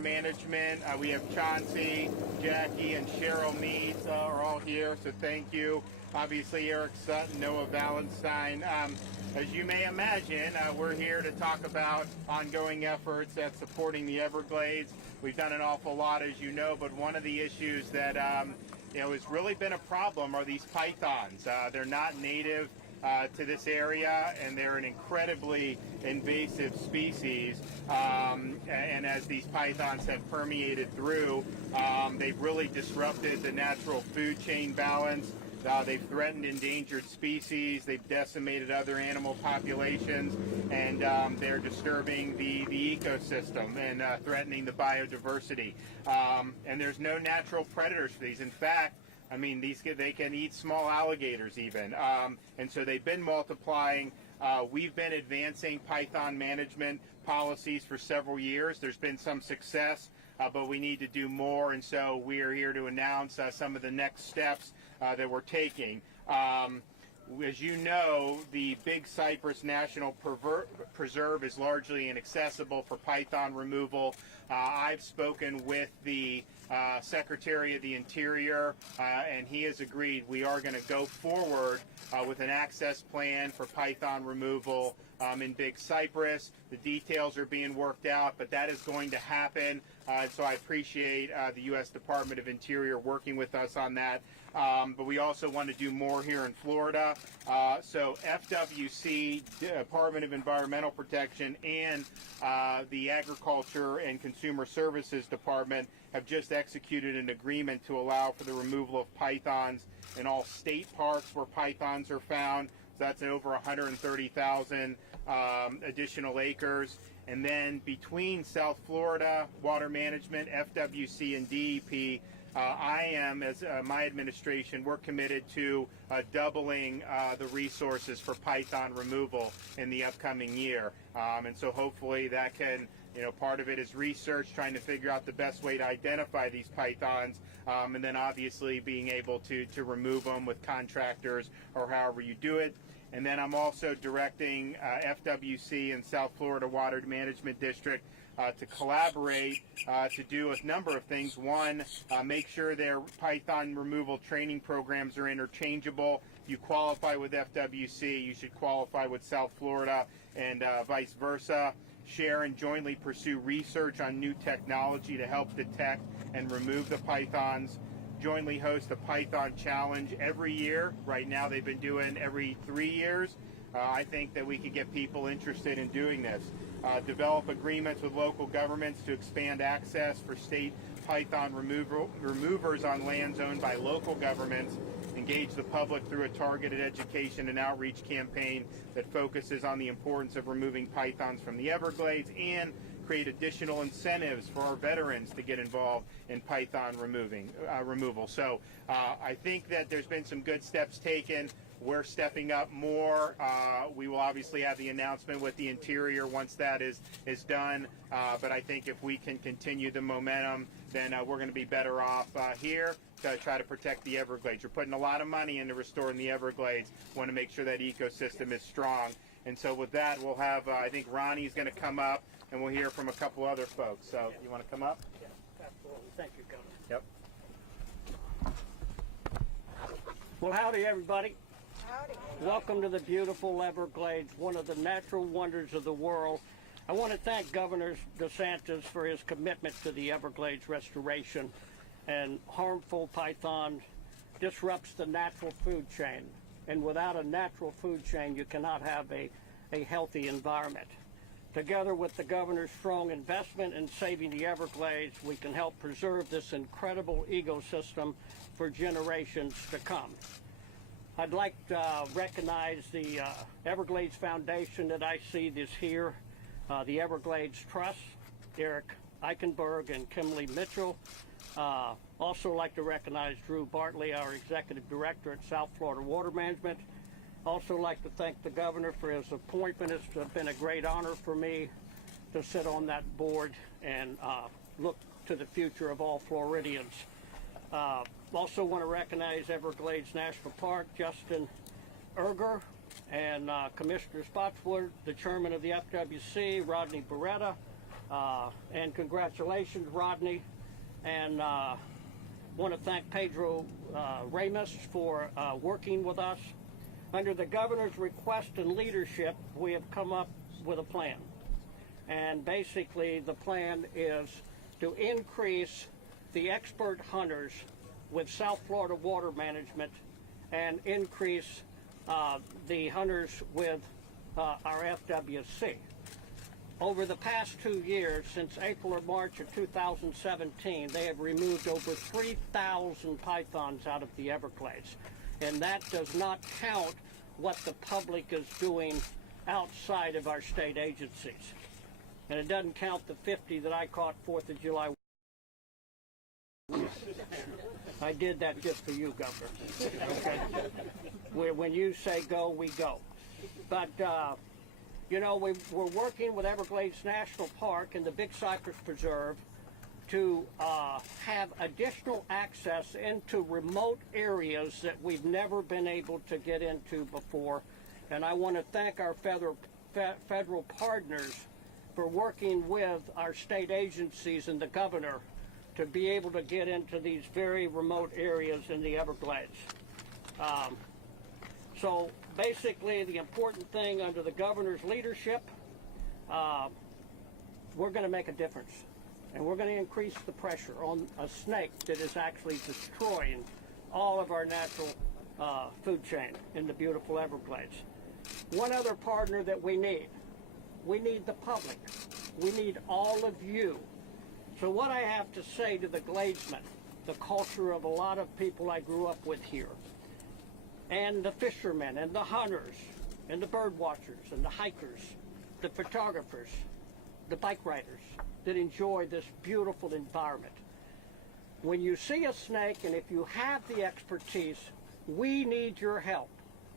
management. We have Chauncey, Jackie, and Cheryl Meads are all here, so thank you. Obviously, Eric Sutton, Noah Valentine. As you may imagine, we're here to talk about ongoing efforts at supporting the Everglades. We've done an awful lot, as you know, but one of the issues that has really been a problem are these pythons. They're not native to this area, and they're an incredibly invasive species. And as these pythons have permeated through, they've really disrupted the natural food chain balance. They've threatened endangered species, they've decimated other animal populations, and they're disturbing the ecosystem and threatening the biodiversity. And there's no natural predators for these. In fact, I mean, they can eat small alligators even. And so they've been multiplying. We've been advancing python management policies for several years. There's been some success, but we need to do more. And so we are here to announce some of the next steps that we're taking. As you know, the Big Cypress National Preserve is largely inaccessible for python removal. I've spoken with the Secretary of the Interior, and he has agreed we are going to go forward with an access plan for python removal in Big Cypress. The details are being worked out, but that is going to happen. So I appreciate the U.S. Department of Interior working with us on that. But we also want to do more here in Florida. So FWC, Department of Environmental Protection, and the Agriculture and Consumer Services Department have just executed an agreement to allow for the removal of pythons in all state parks where pythons are found. So that's over 130,000 additional acres. And then between South Florida Water Management, FWC, and DEP, I am, as my administration, we're committed to doubling the resources for python removal in the upcoming year. And so hopefully that can, part of it is research, trying to figure out the best way to identify these pythons, and then obviously being able to remove them with contractors or however you do it. And then I'm also directing FWC and South Florida Water Management District to collaborate to do a number of things. One, make sure their python removal training programs are interchangeable. If you qualify with FWC, you should qualify with South Florida, and vice versa. Share and jointly pursue research on new technology to help detect and remove the pythons. Jointly host a Python Challenge every year. Right now they've been doing every 3 years. I think that we can get people interested in doing this. Develop agreements with local governments to expand access for state python removers on lands owned by local governments. Engage the public through a targeted education and outreach campaign that focuses on the importance of removing pythons from the Everglades, and create additional incentives for our veterans to get involved in python removal. So I think that there's been some good steps taken. We're stepping up more. We will obviously have the announcement with the Interior once that is done. But I think if we can continue the momentum, then we're going to be better off here to try to protect the Everglades. We're putting a lot of money into restoring the Everglades. Want to make sure that ecosystem is strong. And so with that, we'll have, I think Ronnie's going to come up, and we'll hear from a couple other folks. So you want to come up? Yeah, absolutely. Thank you, Governor. Yep. Well, howdy, everybody. Howdy. Welcome to the beautiful Everglades, one of the natural wonders of the world. I want to thank Governor Desantis for his commitment to the Everglades restoration. And harmful python disrupts the natural food chain. And without a natural food chain, you cannot have a healthy environment. Together with the governor's strong investment in saving the Everglades, we can help preserve this incredible ecosystem for generations to come. I'd like to recognize the Everglades Foundation that I see this here, the Everglades Trust, Eric Eichenberg and Kimberly Mitchell. Also like to recognize Drew Bartley, our Executive Director at South Florida Water Management. Also like to thank the governor for his appointment. It's been a great honor for me to sit on that board and look to the future of all Floridians. Also want to recognize Everglades National Park, Justin Erger, and Commissioner Spotswood, the chairman of the FWC, Rodney Beretta, And congratulations, Rodney. And want to thank Pedro Ramos for working with us. Under the governor's request and leadership, we have come up with a plan. And basically, the plan is to increase the expert hunters with South Florida water management and increase the hunters with our FWC. Over the past 2 years, since April or March of 2017, they have removed over 3,000 pythons out of the Everglades. And that does not count what the public is doing outside of our state agencies. And it doesn't count the 50 that I caught 4th of July. I did that just for you, Governor. Okay? When you say go, we go. But, you know, we're working with Everglades National Park and the Big Cypress Preserve to have additional access into remote areas that we've never been able to get into before. And I want to thank our federal partners for working with our state agencies and the governor to be able to get into these very remote areas in the Everglades. So basically, the important thing under the governor's leadership, we're going to make a difference. And we're going to increase the pressure on a snake that is actually destroying all of our natural food chain in the beautiful Everglades. One other partner that we need the public. We need all of you. So what I have to say to the Gladesmen, the culture of a lot of people I grew up with here, and the fishermen, and the hunters, and the bird watchers, and the hikers, the photographers, the bike riders that enjoy this beautiful environment. When you see a snake, and if you have the expertise, we need your help.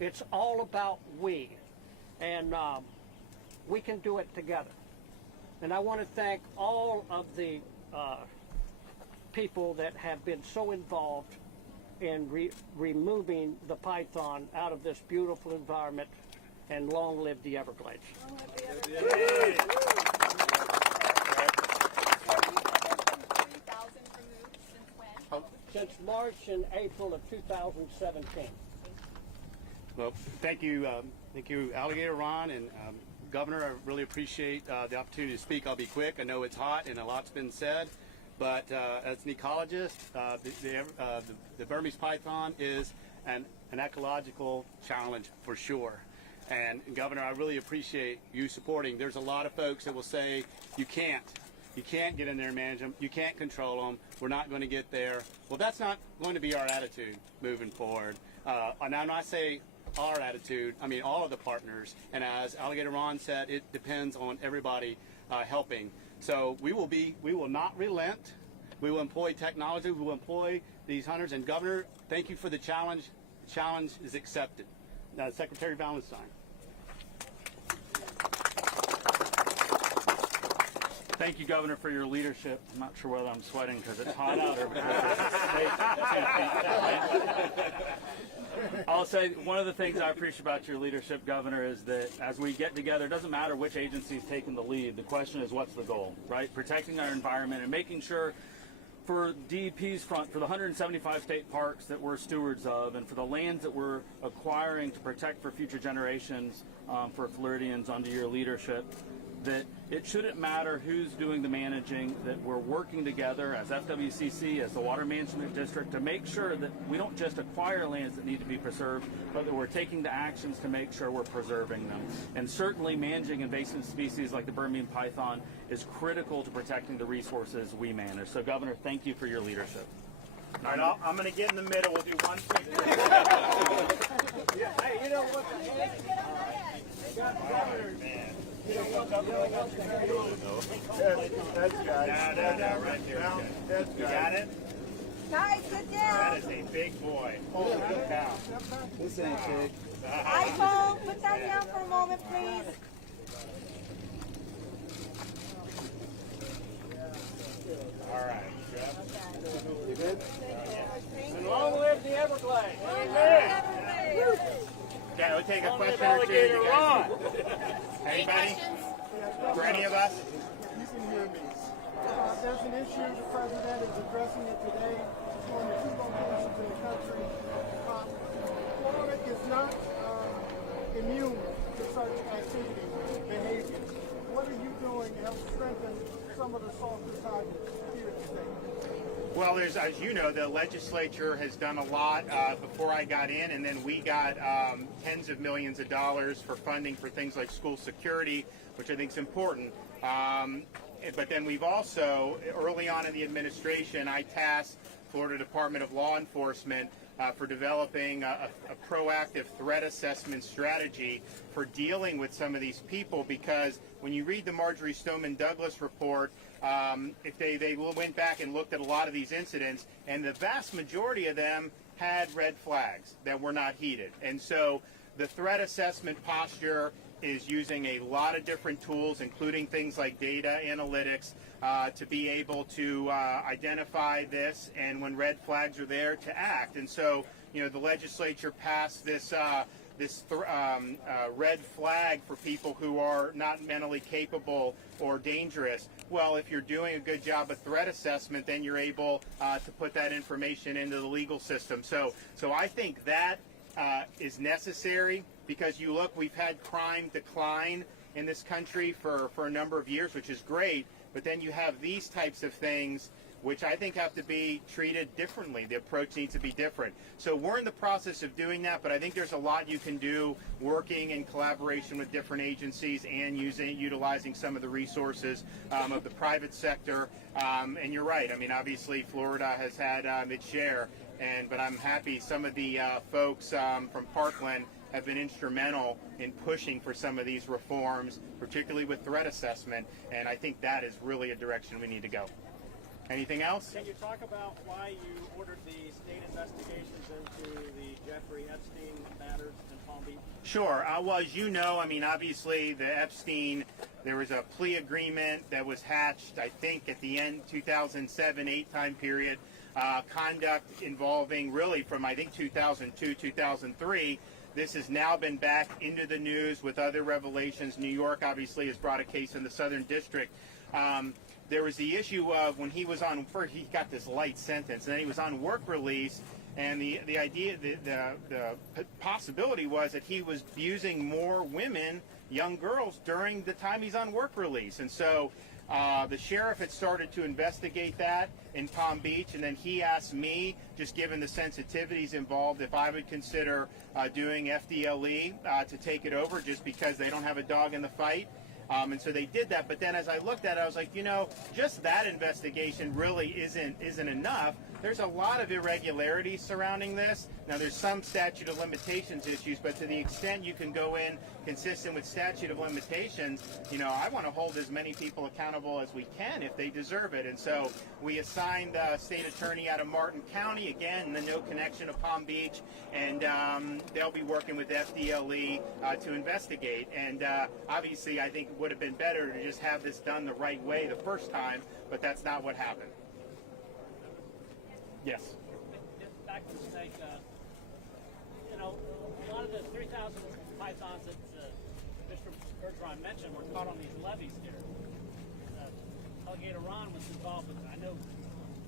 It's all about we. And we can do it together. And I want to thank all of the people that have been so involved in removing the python out of this beautiful environment, and long live the Everglades. Long live the Everglades. Since March and April of 2017. Well, thank you, Alligator Ron and Governor. I really appreciate the opportunity to speak. I'll be quick. I know it's hot and a lot's been said, but as an ecologist, the Burmese python is an ecological challenge for sure. And Governor, I really appreciate you supporting. There's a lot of folks that will say you can't get in there and manage them. You can't control them. We're not going to get there. Well, that's not going to be our attitude moving forward. And when I say our attitude, I mean all of the partners. And as Alligator Ron said, it depends on everybody helping. So we will not relent. We will employ technology. We will employ these hunters. And Governor, thank you for the challenge. The challenge is accepted. Secretary Valentine. Thank you, Governor, for your leadership. I'm not sure whether I'm sweating because it's hot out or because it's I'll say one of the things I appreciate about your leadership, Governor, is that as we get together, it doesn't matter which agency is taking the lead. The question is, what's the goal, right? Protecting our environment and making sure for DEP's front, for the 175 state parks that we're stewards of, and for the lands that we're acquiring to protect for future generations for Floridians under your leadership, that it shouldn't matter who's doing the managing, that we're working together as FWCC, as the Water Management District, to make sure that we don't just acquire lands that need to be preserved, but that we're taking the actions to make sure we're preserving them. And certainly managing invasive species like the Burmese python is critical to protecting the resources we manage. So, Governor, thank you for your leadership. All right, I'm going to get in the middle. We'll do one quick. Hey, you know what? Man. That's No, right there. That's You got it? Guys, sit down. That is a big boy. Holy cow. This ain't big. iPhone, put that down for a moment, please. All right. You good? And long live the Everglades. Okay, we'll take a Long live question or two. Alligator You guys. Ron. Anybody? For any of us? an issue. The president is addressing it today. It's going to 2 locations in the country. Florida is not immune to such activity, behavior. What are you doing to help strengthen some of the softer ties here today? Well, there's, as you know, the legislature has done a lot before I got in, and then we got tens of millions of dollars for funding for things like school security, which I think is important. But then we've also, early on in the administration, I tasked Florida Department of Law Enforcement for developing a proactive threat assessment strategy for dealing with some of these people, because when you read the Marjorie Stoneman Douglas report, if they went back and looked at a lot of these incidents, and the vast majority of them had red flags that were not heeded. And so the threat assessment posture is using a lot of different tools, including things like data analytics, to be able to identify this, and when red flags are there, to act. And so, you know, the legislature passed this red flag for people who are not mentally capable or dangerous. Well, if you're doing a good job of threat assessment, then you're able to put that information into the legal system. So I think that is necessary, because you look, we've had crime decline in this country for a number of years, which is great, but then you have these types of things which I think have to be treated differently. The approach needs to be different. So we're in the process of doing that, but I think there's a lot you can do working in collaboration with different agencies and utilizing some of the resources of the private sector. And you're right. I mean, obviously, Florida has had its share, but I'm happy some of the folks from Parkland have been instrumental in pushing for some of these reforms, particularly with threat assessment, and I think that is really a direction we need to go. Anything else? Can you talk about why you ordered the state investigations into the Jeffrey Epstein matters in Palm Beach? Sure. Well, as you know, I mean, obviously the Epstein, there was a plea agreement that was hatched, I think, at the end 2007-8 time period, conduct involving really from, I think, 2002, 2003. This has now been back into the news with other revelations. New York, obviously, has brought a case in the Southern District. There was the issue of when he was on, first he got this light sentence, and then he was on work release, and the idea, the possibility was that he was abusing more women, young girls, during the time he's on work release. And so the sheriff had started to investigate that in Palm Beach, and then he asked me, just given the sensitivities involved, if I would consider doing FDLE to take it over, just because they don't have a dog in the fight. And so they did that, but then as I looked at it, I was like, you know, just that investigation really isn't enough. There's a lot of irregularities surrounding this. Now, there's some statute of limitations issues, but to the extent you can go in consistent with statute of limitations, you know, I want to hold as many people accountable as we can if they deserve it. And so we assigned the state attorney out of Martin County, again, the no connection of Palm Beach, and they'll be working with FDLE to investigate. And obviously, I think it would have been better to just have this done the right way the first time, but that's not what happened. Yes. Back to the snake, you know, a lot of the 3,000 pythons that Mr. Bergeron mentioned were caught on these levees here. Alligator Ron was involved with, I know,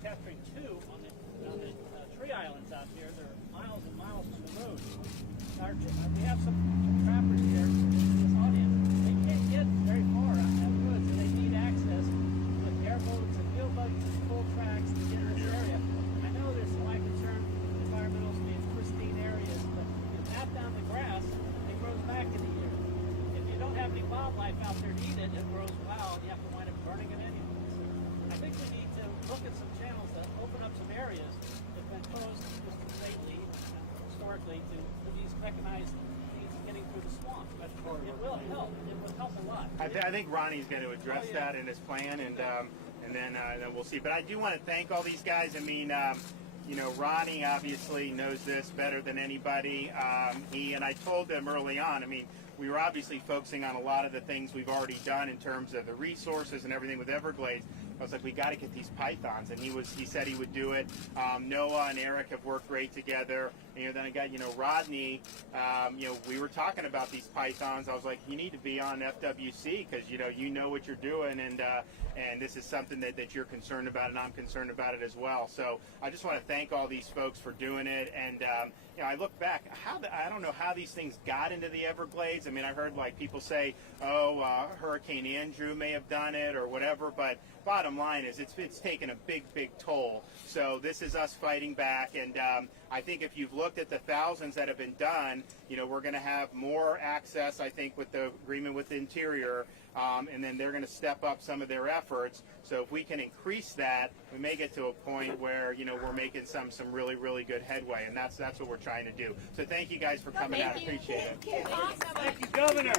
capturing 2 on the tree islands out here. They're miles and miles from the road. We have some trappers here in this audience. They can't get very far out in the woods, and they need access with airboats and field bugs and full tracks to get in this area. I know there's some high concern environmentals in pristine areas, but you tap down the grass, it grows back in a year. If you don't have any wildlife out there to eat it, it grows wild. You have to wind up burning it anyway. So I think we need to look at some channels that open up some areas that have been closed just lately, historically, to these mechanized things getting through the swamp. But it will help. It will help a lot. I think Ronnie's going to address that in his plan, and then we'll see. But I do want to thank all these guys. I mean, you know, Ronnie obviously knows this better than anybody. And I told them early on, I mean, we were obviously focusing on a lot of the things we've already done in terms of the resources and everything with Everglades. I was like, we got to get these pythons, and he said he would do it. Noah and Eric have worked great together. And then I got, Rodney, we were talking about these pythons. I was like, you need to be on FWC because, you know what you're doing, and this is something that you're concerned about, and I'm concerned about it as well. So I just want to thank all these folks for doing it. And, I look back, I don't know how these things got into the Everglades. I mean, I heard people say, Hurricane Andrew may have done it or whatever, but bottom line is it's taken a big toll. So this is us fighting back, and I think if you've looked at the thousands that have been done, we're going to have more access, I think, with the agreement with the Interior, and then they're going to step up some of their efforts. So if we can increase that, we may get to a point where, we're making some really, really good headway, and that's what we're trying to do. So thank you guys for coming out. I appreciate it. Awesome. Thank you, Governor.